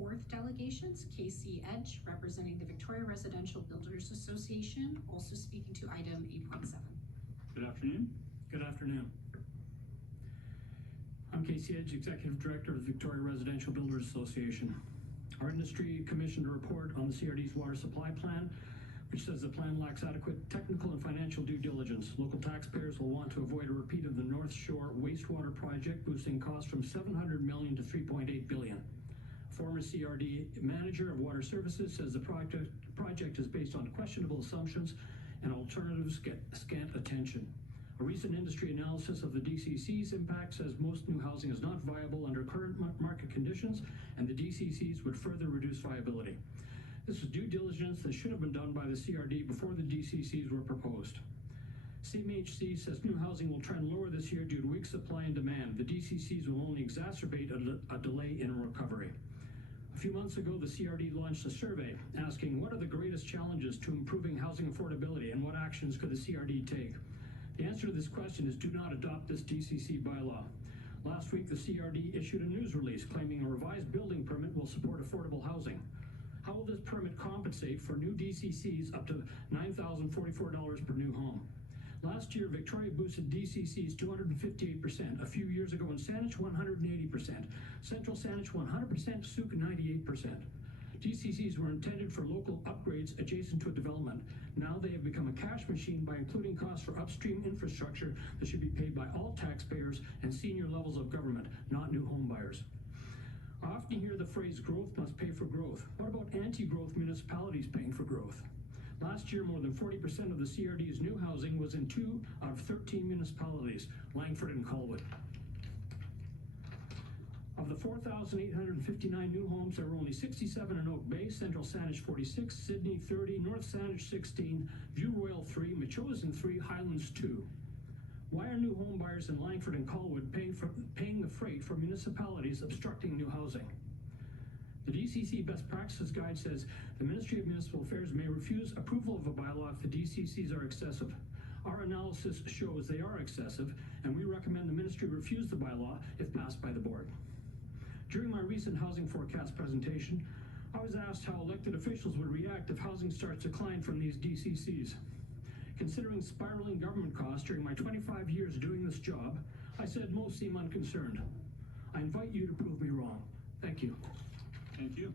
4th delegations, KC Edge, representing the Victoria Residential Builders Association, also speaking to item 8.7. Good afternoon. Good afternoon. I'm Casey Edge, Executive Director of the Victoria Residential Builders Association. Our industry commissioned a report on the CRD's water supply plan, which says the plan lacks adequate technical and financial due diligence. Local taxpayers will want to avoid a repeat of the North Shore wastewater project, boosting costs from $700 million to $3.8 billion. Former CRD manager of water services says the project is based on questionable assumptions and alternatives get scant attention. A recent industry analysis of the DCCs impact says most new housing is not viable under current market conditions, and the DCCs would further reduce viability. This was due diligence that should have been done by the CRD before the DCCs were proposed. CMHC says new housing will trend lower this year due to weak supply and demand. The DCCs will only exacerbate a delay in recovery. A few months ago, the CRD launched a survey asking what are the greatest challenges to improving housing affordability and what actions could the CRD take. The answer to this question is do not adopt this DCC bylaw. Last week, the CRD issued a news release claiming a revised building permit will support affordable housing. How will this permit compensate for new DCCs up to $9,044 per new home? Last year, Victoria boosted DCCs 258%. A few years ago in Saanich, 180%. Central Saanich, 100%. Sooke, 98%. DCCs were intended for local upgrades adjacent to a development. Now they have become a cash machine by including costs for upstream infrastructure that should be paid by all taxpayers and senior levels of government, not new home buyers. I often hear the phrase growth must pay for growth. What about anti-growth municipalities paying for growth? Last year, more than 40% of the CRD's new housing was in 2 out of 13 municipalities, Langford and Colwood. Of the 4,859 new homes, there were only 67 in Oak Bay, Central Saanich 46, Sydney 30, North Saanich 16, View Royal 3, Metchosin 3, Highlands 2. Why are new home buyers in Langford and Colwood paying the freight for municipalities obstructing new housing? The DCC Best Practices Guide says the Ministry of Municipal Affairs may refuse approval of a bylaw if the DCCs are excessive. Our analysis shows they are excessive, and we recommend the Ministry refuse the bylaw if passed by the Board. During my recent housing forecast presentation, I was asked how elected officials would react if housing starts to decline from these DCCs. Considering spiraling government costs during my 25 years doing this job, I said most seem unconcerned. I invite you to prove me wrong. Thank you. Thank you.